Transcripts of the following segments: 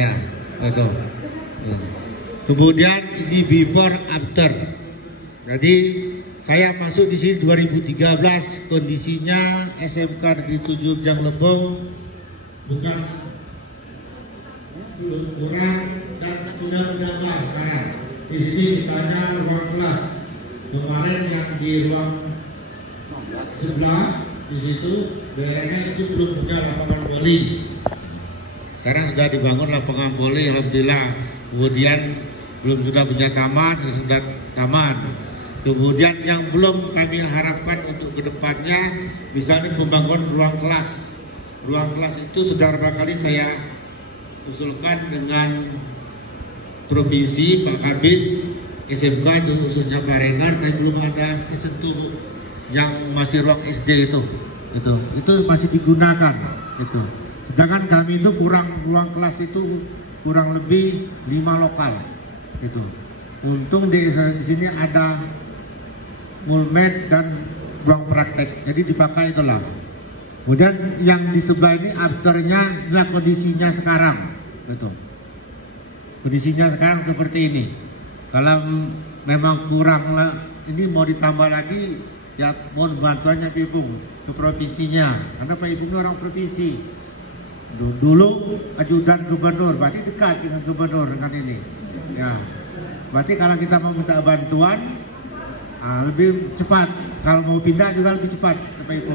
hasilnya. Itu. Kemudian ini before after. Jadi saya masuk di sini 2013, kondisinya SMK Negeri 7 Rejang Lebong bukan kurang dan sudah menambah sekarang. Di sini misalnya ruang kelas kemarin yang di ruang sebelah di situ daerahnya itu belum punya lapangan voli. Sekarang sudah dibangun lapangan voli, alhamdulillah. Kemudian belum sudah punya taman, sudah taman. Kemudian yang belum kami harapkan untuk kedepannya, misalnya pembangunan ruang kelas. Ruang kelas itu sudah berapa kali saya usulkan dengan provinsi, Pak Kabid, SMK itu khususnya Pak Rengar, tapi belum ada disentuh yang masih ruang SD itu masih digunakan itu. Sedangkan kami itu kurang ruang kelas itu kurang lebih 5 lokal itu. Untung di sini ada mulmed dan ruang praktek, jadi dipakai itulah. Kemudian yang di sebelah ini afternya adalah kondisinya sekarang gitu. Kondisinya sekarang seperti ini. Kalau memang kurang ini mau ditambah lagi, ya mohon bantuannya Pak Ibu ke provinsinya, karena Pak Ibu ini orang provinsi. Dulu ajudan gubernur, berarti dekat dengan gubernur dengan ini. Ya, berarti kalau kita mau minta bantuan lebih cepat. Kalau mau pindah juga lebih cepat, Pak Ibu.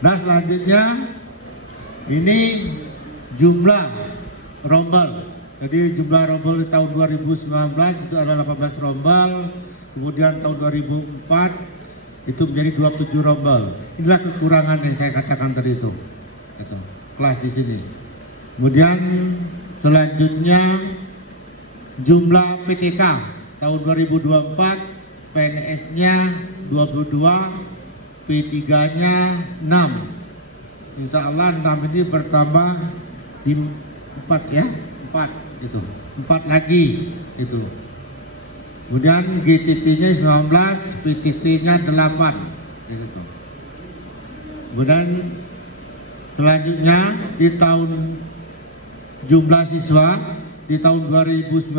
Nah selanjutnya ini jumlah rombel. Jadi jumlah rombel di tahun 2019 itu adalah 18 rombel. Kemudian tahun 2004 itu menjadi 27 rombel. Inilah kekurangan yang saya katakan tadi itu. Kelas di sini. Kemudian selanjutnya jumlah PTK tahun 2024 PNS-nya 22, P3-nya 6. Insya Allah 6 ini bertambah di 4 ya, 4 itu, 4 lagi itu. Kemudian GTT-nya 19, PTT-nya 8 gitu. Kemudian selanjutnya di tahun jumlah siswa di tahun 2019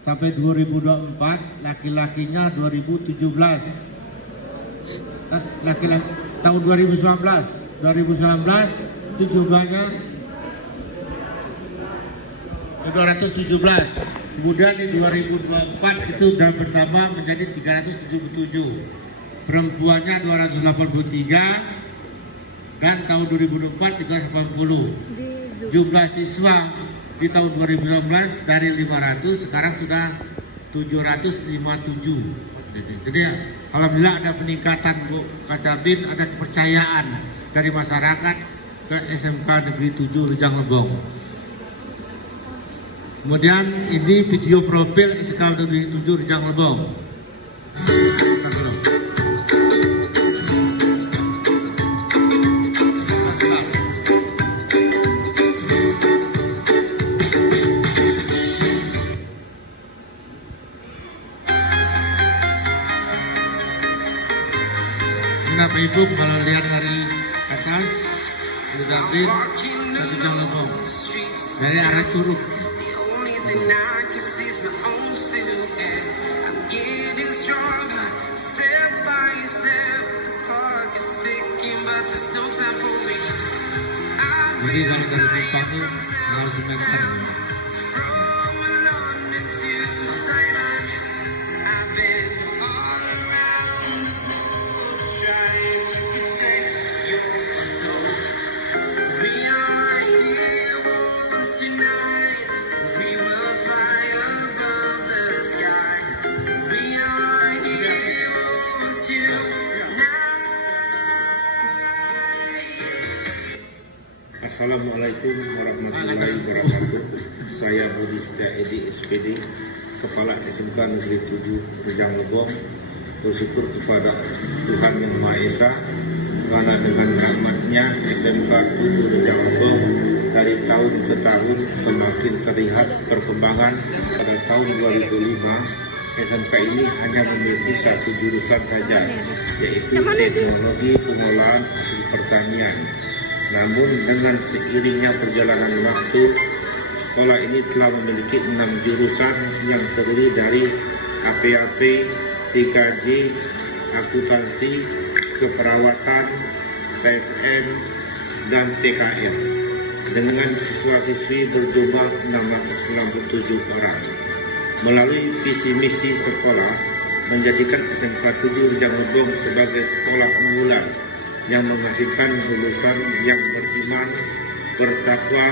sampai 2024 laki-lakinya 2017. Laki-laki tahun 2019 itu jumlahnya 217. Kemudian di 2024 itu sudah bertambah menjadi 377. Perempuannya 283 dan tahun 2024 380. Jumlah siswa di tahun 2019 dari 500 sekarang sudah 757. Jadi alhamdulillah ada peningkatan Bu Kacabin, ada kepercayaan dari masyarakat ke SMK Negeri 7 Rejang Lebong. Kemudian ini video profil SMK Negeri 7 Rejang Lebong. Bapak Ibu kalau lihat dari atas sudah di Rejang Lebong dari arah Curug. Jadi kalau dari depan itu harus meter. Assalamualaikum warahmatullahi wabarakatuh. Saya Budi Setiaedi SPD, Kepala SMK Negeri 7 Rejang Lebong, bersyukur kepada Tuhan Yang Maha Esa karena dengan rahmatnya SMK 7 Rejang Lebong dari tahun ke tahun semakin terlihat perkembangan. Pada tahun 2005 SMK ini hanya memiliki satu jurusan saja, yaitu teknologi pengolahan hasil pertanian. Namun dengan seiringnya perjalanan waktu, sekolah ini telah memiliki 6 jurusan yang terdiri dari APAP, 3J, akuntansi, keperawatan, TSM, dan TKR. Dengan siswa-siswi berjumlah 697 orang. Melalui visi misi sekolah, menjadikan SMK 7 Rejang Lebong sebagai sekolah unggulan yang menghasilkan lulusan yang beriman, bertakwa,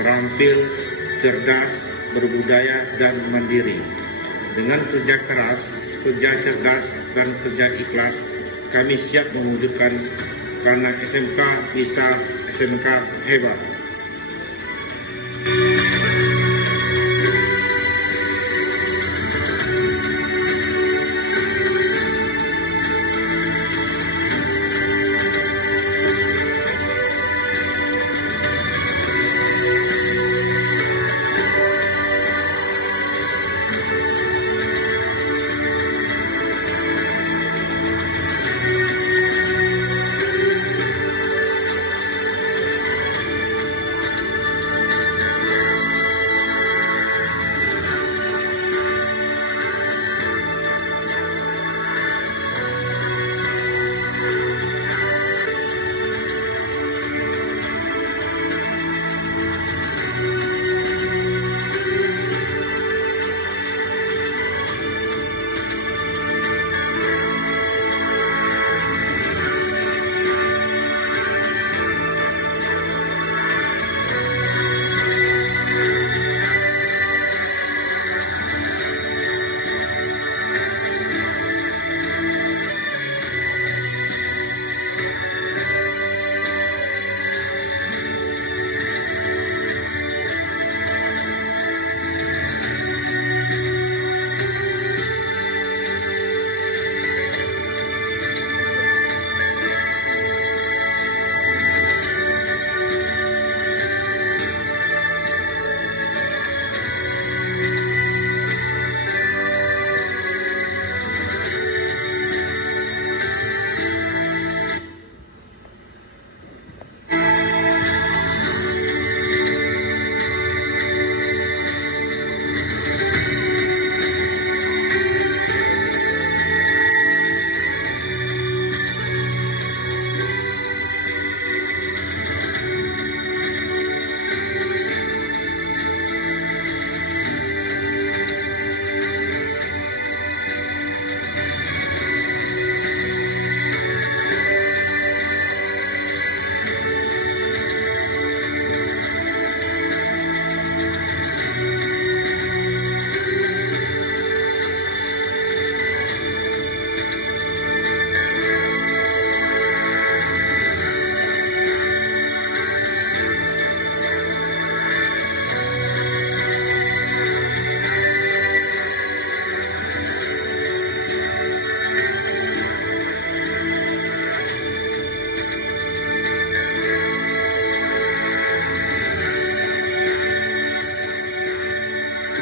terampil, cerdas, berbudaya, dan mandiri. Dengan kerja keras, kerja cerdas, dan kerja ikhlas, kami siap mewujudkan karena SMK bisa SMK hebat.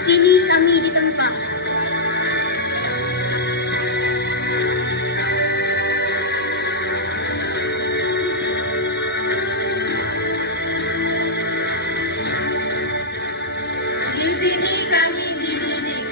Sini kami ditempa. Di sini kami dididik.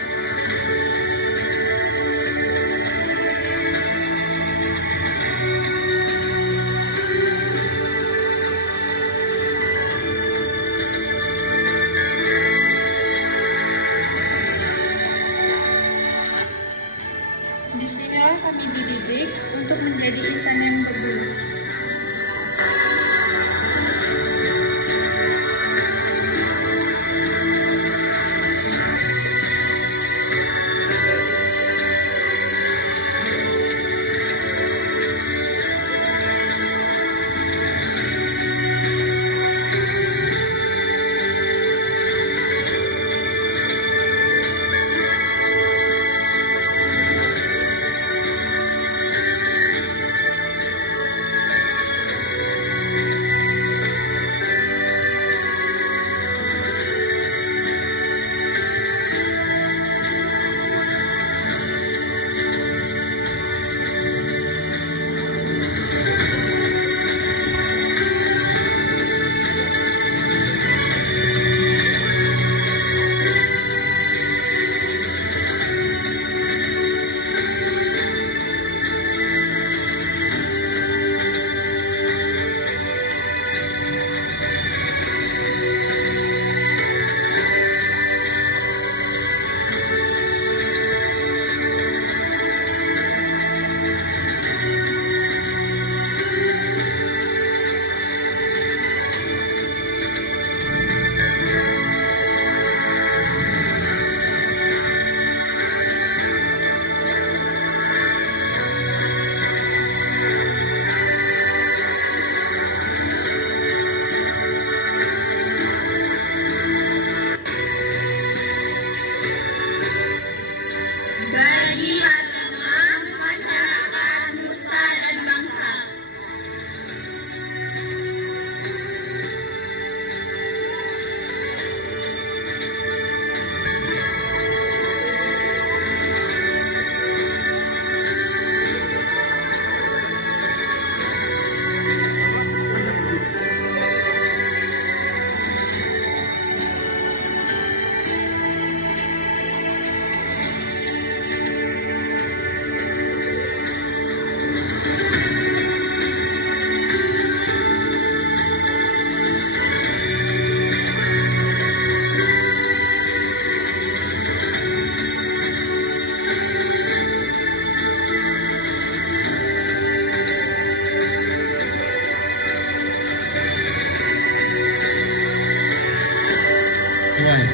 sesuai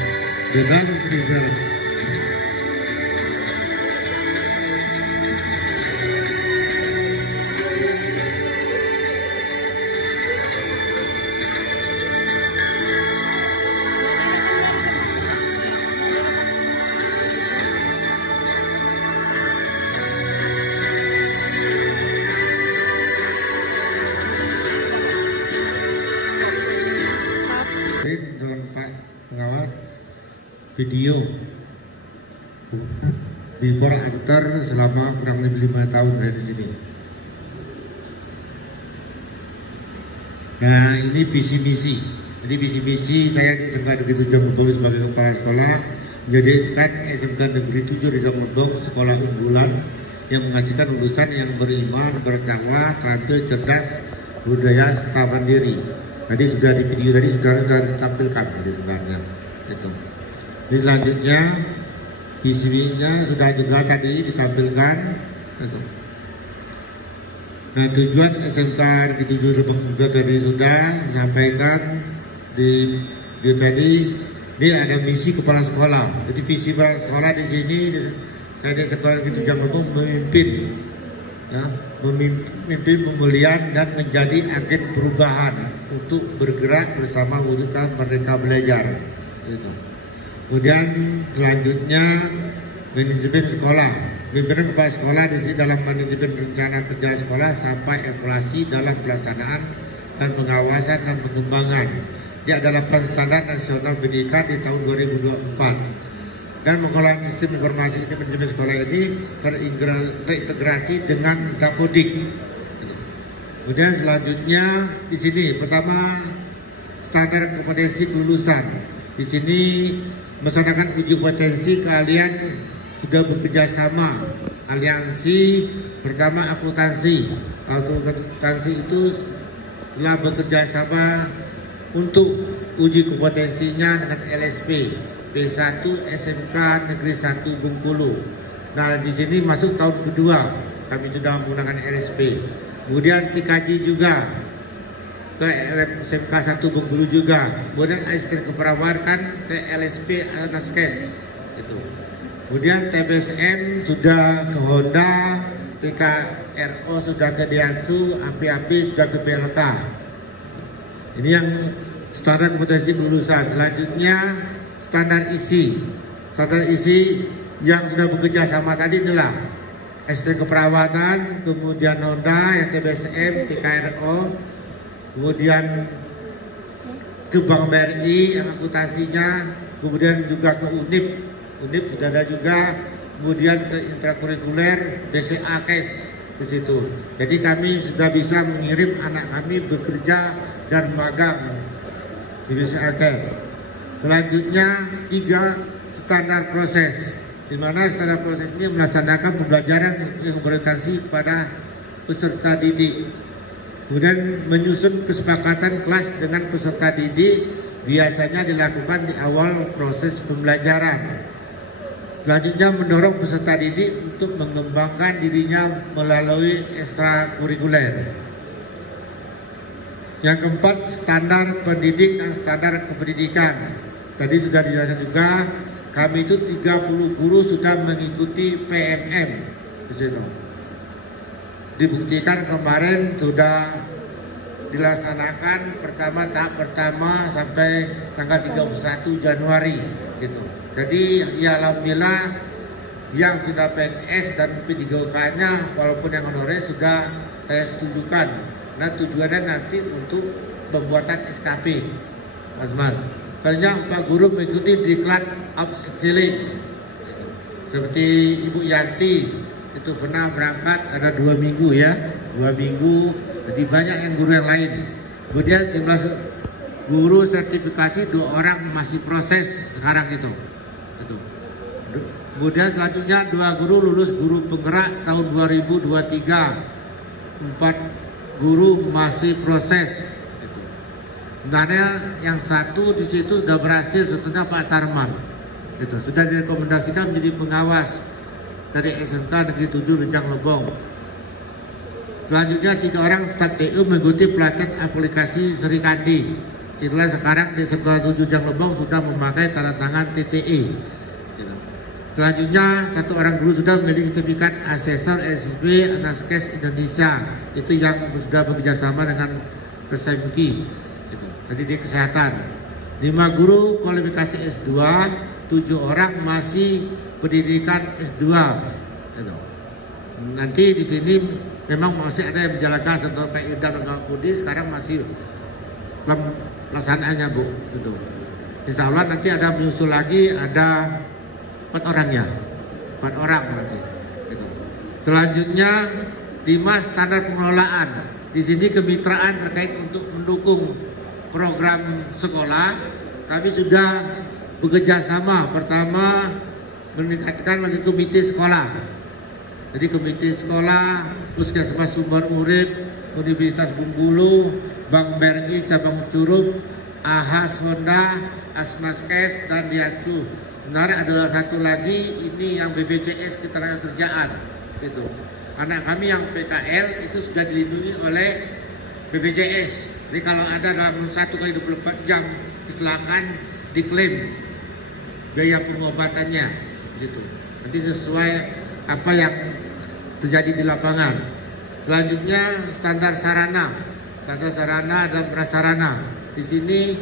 dengan kriteria. Dalam Pak Pengawas video before after selama kurang lebih 5 tahun saya di sini. Nah ini visi misi. Jadi visi misi saya di SMK Negeri 7 Jonggol sebagai kepala sekolah menjadikan SMK Negeri 7 di Jonggol sekolah unggulan yang menghasilkan lulusan yang beriman, bertakwa, terampil, cerdas, budaya, serta mandiri. Tadi sudah di video tadi sudah ditampilkan tadi sebenarnya itu. Ini selanjutnya visinya sudah juga tadi ditampilkan itu. Nah tujuan SMK Negeri 7 Lebong juga tadi sudah disampaikan di video tadi. Ini ada misi kepala sekolah. Jadi visi kepala sekolah di sini saya SMK Negeri 7 Lebong memimpin ya, memimpin pemulihan dan menjadi agen perubahan untuk bergerak bersama wujudkan Merdeka Belajar. Gitu. Kemudian selanjutnya manajemen sekolah, pimpinan kepala sekolah di sini dalam manajemen rencana kerja sekolah sampai evaluasi dalam pelaksanaan dan pengawasan dan pengembangan. Dia adalah standar nasional pendidikan di tahun 2024. Dan mengelola sistem informasi ini manajemen sekolah ini terintegrasi dengan Dapodik. Kemudian selanjutnya di sini pertama standar kompetensi kelulusan. Di sini melaksanakan uji potensi keahlian sudah bekerja sama aliansi. Pertama akuntansi. Akuntansi itu telah bekerja sama untuk uji kompetensinya dengan LSP. P1 SMK Negeri 1 Bengkulu. Nah di sini masuk tahun kedua kami sudah menggunakan LSP. Kemudian TKJ juga ke SMK 1 Bengkulu juga. Kemudian asisten keperawatan ke LSP Anaskes. Itu. Kemudian TBSM sudah ke Honda, TKRO sudah ke Diansu, APAP sudah ke PLK. Ini yang standar kompetensi kelulusan. Selanjutnya standar isi. Standar isi yang sudah bekerja sama tadi adalah asisten keperawatan, kemudian Honda, yang TBSM, TKRO, kemudian ke Bank BRI yang akuntansinya, kemudian juga ke UNIP sudah ada juga, kemudian ke intrakurikuler, BCA KES di situ. Jadi kami sudah bisa mengirim anak kami bekerja dan magang di BCA KES. Selanjutnya 3 standar proses, di mana standar proses ini melaksanakan pembelajaran yang berorientasi pada peserta didik. Kemudian menyusun kesepakatan kelas dengan peserta didik biasanya dilakukan di awal proses pembelajaran. Selanjutnya mendorong peserta didik untuk mengembangkan dirinya melalui ekstrakurikuler. Yang keempat, standar pendidik dan standar kependidikan. Tadi sudah dijelaskan juga, kami itu 30 guru sudah mengikuti PMM di situ. Dibuktikan kemarin sudah dilaksanakan tahap pertama sampai tanggal 31 Januari gitu. Jadi ya alhamdulillah yang sudah PNS dan P3K-nya walaupun yang honorer sudah saya setujukan. Nah tujuannya nanti untuk pembuatan SKP, Mas Man. Banyak Pak Guru mengikuti diklat upskilling. Seperti Ibu Yanti itu pernah berangkat ada 2 minggu ya, 2 minggu. Jadi banyak yang guru yang lain. Kemudian 11 guru sertifikasi, 2 orang masih proses sekarang itu. Kemudian selanjutnya 2 guru lulus guru penggerak tahun 2023, 4 guru masih proses. Sebenarnya yang 1 di situ sudah berhasil, sebetulnya Pak Tarman. Itu sudah direkomendasikan menjadi pengawas dari SMK Negeri 7 Rejang Lebong. Selanjutnya 3 orang staf TU mengikuti pelatihan aplikasi Serikandi. Itulah sekarang di Sekolah 7 Janglebong sudah memakai tanda tangan TTE. Selanjutnya, satu orang guru sudah memiliki sertifikat asesor SSB Anaskes Indonesia. Itu yang sudah bekerjasama dengan Persemki. Tadi di kesehatan. 5 guru kualifikasi S2, 7 orang masih pendidikan S2. Nanti di sini memang masih ada yang menjalankan contoh Pak Irdam dan Kudi, sekarang masih pelaksanaannya Bu. Gitu. Insya Allah nanti ada menyusul lagi, ada 4 orangnya, 4 orang berarti. Gitu. Selanjutnya 5 standar pengelolaan. Di sini kemitraan terkait untuk mendukung program sekolah. Kami sudah bekerja sama. Pertama meningkatkan melalui komite sekolah. Jadi komite sekolah, Puskesmas Sumber Urip, Universitas Bengkulu, Bank BRI cabang Curup, AHAS Honda, Asnaskes dan Diatu. Sebenarnya ada satu lagi, ini yang BPJS Ketenagakerjaan gitu. Anak kami yang PKL itu sudah dilindungi oleh BPJS. Jadi kalau ada dalam 1x24 jam kecelakaan diklaim biaya pengobatannya gitu. Nanti sesuai apa yang terjadi di lapangan. Selanjutnya standar sarana. Standar sarana dan prasarana. Di sini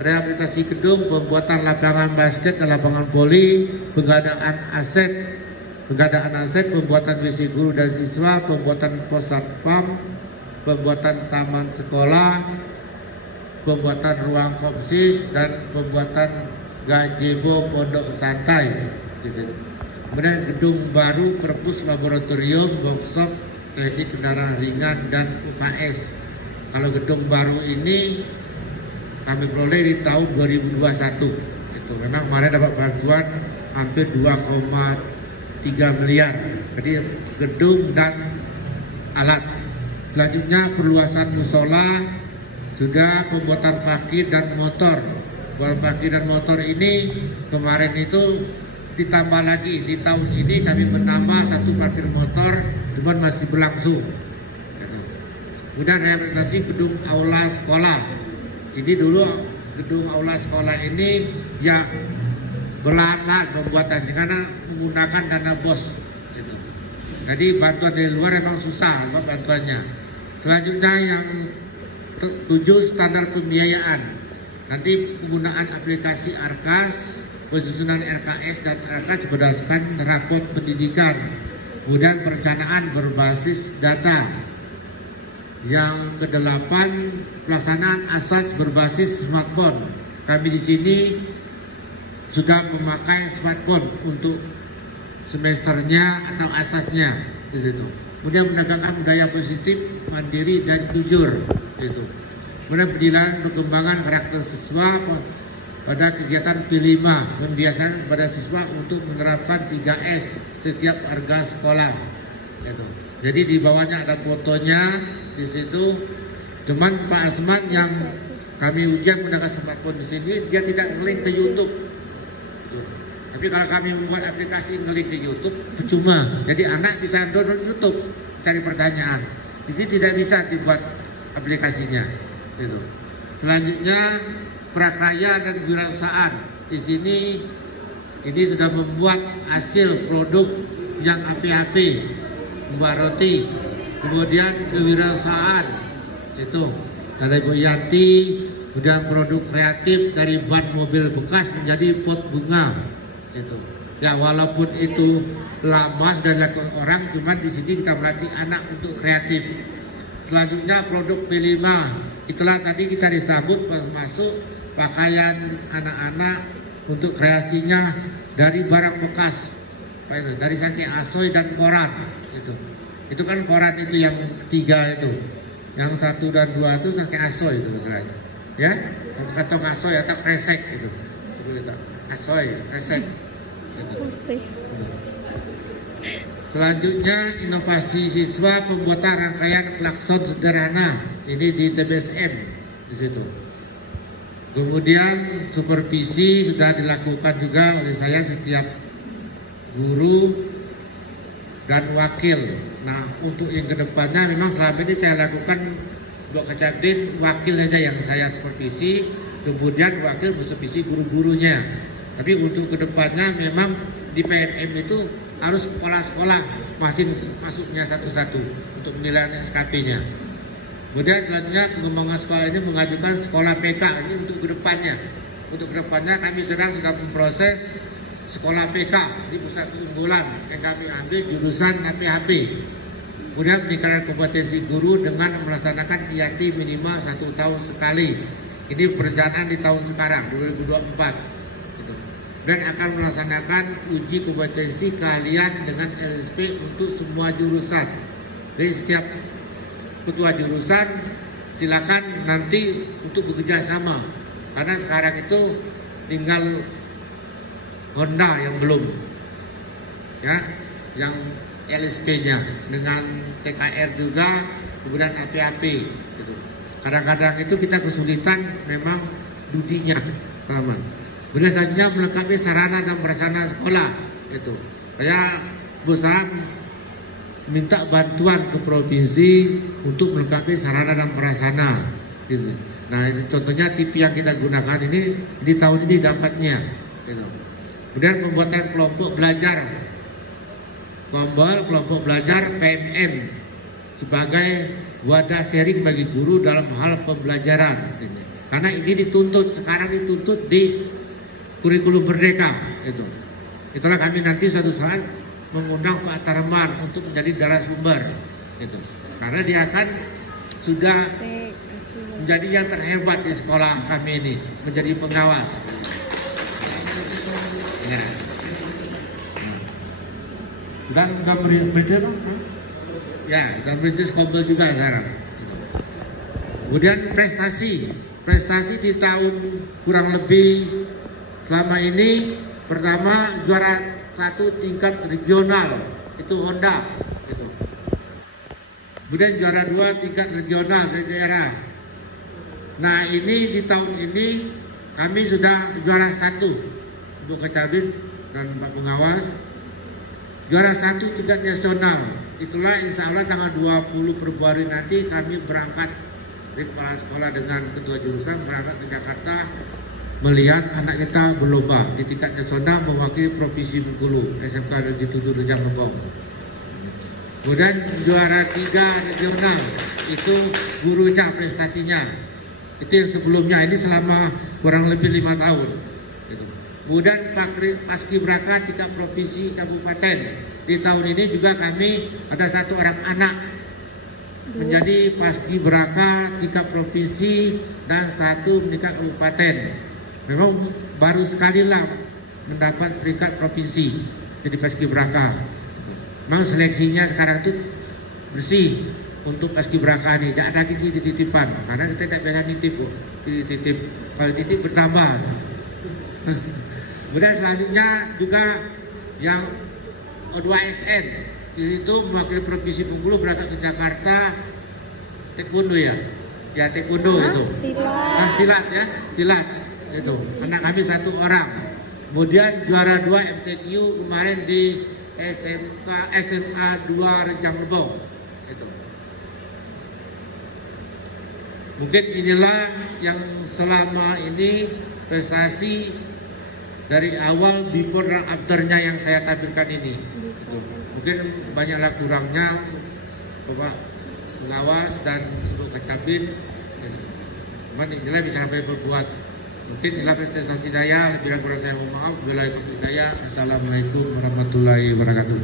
rehabilitasi gedung, pembuatan lapangan basket dan lapangan voli, pengadaan aset, pembuatan WC guru dan siswa, pembuatan pos satpam, pembuatan taman sekolah, pembuatan ruang kopsis dan pembuatan gazebo pondok santai. Kemudian gedung baru, perpus, laboratorium, workshop, teknik kendaraan ringan dan UKS. Kalau gedung baru ini kami peroleh di tahun 2021. Itu memang kemarin dapat bantuan hampir 2,3 miliar. Jadi gedung dan alat. Selanjutnya perluasan musola, sudah pembuatan parkir dan motor. Pembuatan parkir dan motor ini kemarin itu ditambah lagi. Di tahun ini kami menambah 1 parkir motor, cuman masih berlangsung. Kemudian rehabilitasi gedung aula sekolah. Ini dulu gedung aula sekolah ini ya berlahan-lahan pembuatannya karena menggunakan dana BOS. Gitu. Jadi bantuan dari luar memang susah bantuannya. Selanjutnya yang 7 standar pembiayaan. Nanti penggunaan aplikasi ARKAS, penyusunan RKS dan RKS berdasarkan raport pendidikan. Kemudian perencanaan berbasis data. Yang ke-8 pelaksanaan asas berbasis smartphone. Kami di sini sudah memakai smartphone untuk semesternya atau asasnya di situ. Kemudian menegakkan budaya positif, mandiri dan jujur itu. Kemudian pendidikan perkembangan karakter siswa pada kegiatan P5, membiasakan kepada siswa untuk menerapkan 3S setiap warga sekolah. Gitu. Jadi di bawahnya ada fotonya di situ. Cuman Pak Asman yang kami ujian menggunakan smartphone di sini, dia tidak nge-link ke YouTube. Tapi kalau kami membuat aplikasi nge-link ke YouTube, percuma. Jadi anak bisa download YouTube, cari pertanyaan. Di sini tidak bisa dibuat aplikasinya. Gitu. Selanjutnya prakarya dan kewirausahaan. Di sini ini sudah membuat hasil produk yang api-api, membuat roti. Kemudian kewirausahaan itu ada Ibu Yati. Kemudian produk kreatif dari ban mobil bekas menjadi pot bunga. Itu ya, walaupun itu lama sudah dilakukan orang, cuman di sini kita melatih anak untuk kreatif. Selanjutnya produk P5, itulah tadi kita disambut pas masuk pakaian anak-anak untuk kreasinya dari barang bekas, dari saking asoy dan koran. Itu kan koran itu yang 3 itu, yang 1 dan 2 itu saking asoy itu misalnya, ya, kantong asoy atau kresek itu, asoy, kresek. Selanjutnya inovasi siswa pembuatan rangkaian klakson sederhana, ini di TBSM di situ. Kemudian supervisi sudah dilakukan juga oleh saya setiap guru dan wakil. Nah untuk yang kedepannya memang selama ini saya lakukan Blok Kecamdin wakil saja yang saya supervisi, kemudian wakil supervisi guru-gurunya. Tapi untuk kedepannya memang di PMM itu harus sekolah-sekolah masuknya satu-satu untuk penilaian SKP-nya. Kemudian selanjutnya pengembangan sekolah ini mengajukan sekolah PK ini untuk kedepannya. Untuk kedepannya kami sedang memproses sekolah PK di pusat keunggulan yang kami ambil jurusan KPHP. Kemudian peningkatan kompetensi guru dengan melaksanakan IAT minimal 1 tahun sekali. Ini perencanaan di tahun sekarang 2024. Dan akan melaksanakan uji kompetensi keahlian dengan LSP untuk semua jurusan. Jadi setiap ketua jurusan silakan nanti untuk bekerja sama. Karena sekarang itu tinggal Honda yang belum, ya, yang LSP-nya dengan TKR juga, kemudian APAP. Gitu. Kadang-kadang itu kita kesulitan memang dudinya, teman. Boleh saja melengkapi sarana dan prasarana sekolah. Itu. Saya berusaha minta bantuan ke provinsi untuk melengkapi sarana dan prasarana. Gitu. Nah, ini contohnya TV yang kita gunakan ini di tahun ini dapatnya. Gitu. Kemudian pembuatan kelompok belajar, kelompok belajar PMM sebagai wadah sharing bagi guru dalam hal pembelajaran. Karena ini dituntut, sekarang dituntut di kurikulum Merdeka. Itulah kami nanti suatu saat mengundang Pak Tarman untuk menjadi narasumber. Karena dia akan sudah menjadi yang terhebat di sekolah kami ini, menjadi pengawas. Ya. Dan berintis apa? Ya, dan berintis Kobel juga sekarang. Kemudian prestasi di tahun kurang lebih selama ini, pertama juara 1 tingkat regional itu Honda. Kemudian juara 2 tingkat regional dari daerah. Nah ini di tahun ini kami sudah juara 1 untuk Kecamdin dan Pak Pengawas, juara 1 tingkat nasional. Itulah insya Allah tanggal 20 Februari nanti kami berangkat dari kepala sekolah dengan ketua jurusan berangkat ke Jakarta melihat anak kita berlomba di tingkat nasional mewakili Provinsi Bengkulu, SMK Negeri 7 Rejang Lebong. Kemudian juara 3 regional itu gurunya prestasinya. Itu yang sebelumnya, ini selama kurang lebih 5 tahun. Kemudian paskibraka tingkat provinsi kabupaten. Di tahun ini juga kami ada 1 orang anak menjadi paskibraka tingkat provinsi dan 1 tingkat kabupaten. Memang baru sekali lah mendapat peringkat provinsi jadi paskibraka. Memang seleksinya sekarang itu bersih untuk paskibraka ini, tidak ada lagi titipan karena kita tidak bisa nitip kok. Titip, kalau titip bertambah. Kemudian selanjutnya juga yang O2SN itu mewakili Provinsi Bengkulu berangkat ke Jakarta taekwondo ya taekwondo itu. Silat itu. Anak kami 1 orang. Kemudian juara 2 MTQ kemarin di SMA 2 Rejang Lebong. Itu. Mungkin inilah yang selama ini prestasi dari awal before dan afternya yang saya tampilkan ini. Mungkin banyaklah kurangnya Bapak Pengawas dan Ibu Kecamdin. Cuman inilah bisa sampai berbuat. Mungkin inilah prestasi saya. Lebih kurang saya mohon maaf. Assalamualaikum warahmatullahi wabarakatuh.